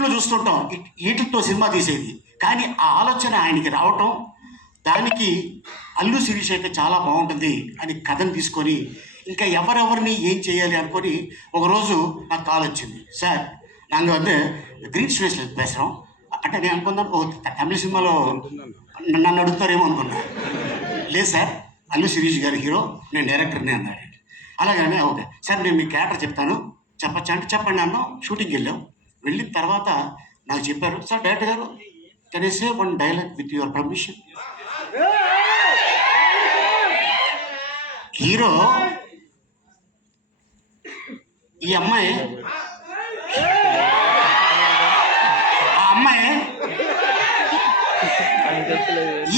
హాలీవుడ్లో చూస్తుంటాం వీటితో సినిమా తీసేది, కానీ ఆ ఆలోచన ఆయనకి రావటం, దానికి అల్లు శిరీష్ అయితే చాలా బాగుంటుంది అని కథను తీసుకొని ఇంకా ఎవరెవరిని ఏం చేయాలి అనుకొని ఒకరోజు నాకు కాల్ వచ్చింది. సార్ நாங்கள் வந்து గ్రీన్ స్పేస్లో பேசுகிறோம் అంటే నేను అనుకున్నాను ఓ తమిళ సినిమాలో నన్ను అడుగుతారేమో అనుకున్నా. లేదు సార్, అల్లు శిరీష్ గారి హీరో, నేను డైరెక్టర్ని అన్నాడు. అలాగనే ఓకే సార్ నేను మీ క్యారెక్టర్ చెప్తాను చెప్పచ్చా అంటే చెప్పండి అన్నాం. షూటింగ్కి వెళ్ళిన తర్వాత నాకు చెప్పారు, సార్ డైరెక్టర్ గారు can you say one dialogue with your permission. Hero ఈ అమ్మాయి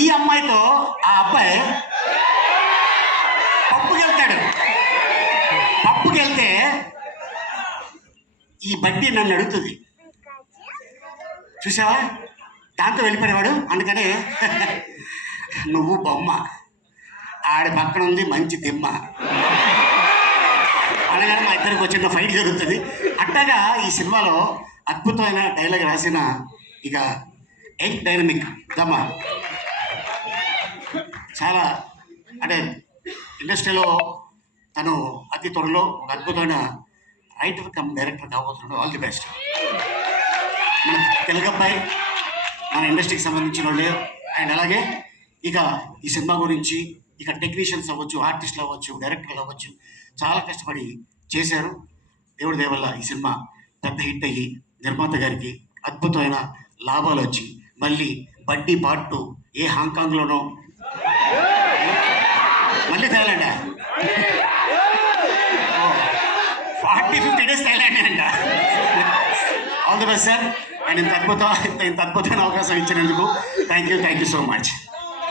ఈ అమ్మాయితో ఆ అబ్బాయి పప్పుకి వెళ్తే ఈ బడ్డీ నన్ను అడుగుతుంది, చూసావా దాంతో వెళ్ళిపోయేవాడు. అందుకనే నువ్వు బొమ్మ, ఆడ పక్కన ఉంది మంచి దిమ్మ అనగానే మా ఇద్దరికి వచ్చిన ఫైట్ జరుగుతుంది. అట్టగా ఈ సినిమాలో అద్భుతమైన డైలాగ్ రాసిన ఇక ఎయిట్ డైనమిక్ దమ్మ చాలా అంటే ఇండస్ట్రీలో తను అతి త్వరలో ఒక అద్భుతమైన రైటర్ కమ్ డైరెక్టర్ కాబోతున్నాడు. All the best. మన తెలుగు అబ్బాయి, మన ఇండస్ట్రీకి సంబంధించిన వాళ్ళే. అండ్ అలాగే ఇక ఈ సినిమా గురించి ఇక టెక్నీషియన్స్ అవ్వచ్చు, ఆర్టిస్టులు అవ్వచ్చు, డైరెక్టర్లు అవ్వచ్చు, చాలా కష్టపడి చేశారు. దేవుడి దయ వల్ల ఈ సినిమా పెద్ద హిట్ అయ్యి నిర్మాత గారికి అద్భుతమైన లాభాలు వచ్చి మళ్ళీ బడ్డీ పార్ట్ 2 ఏ హాంకాంగ్లోనో మళ్ళీ థైలాండ్ 40-50 days థైలాండ్ అంట. All the best sir. And ఇంత అద్భుతమైన అవకాశం ఇచ్చినందుకు థ్యాంక్ యూ సో మచ్.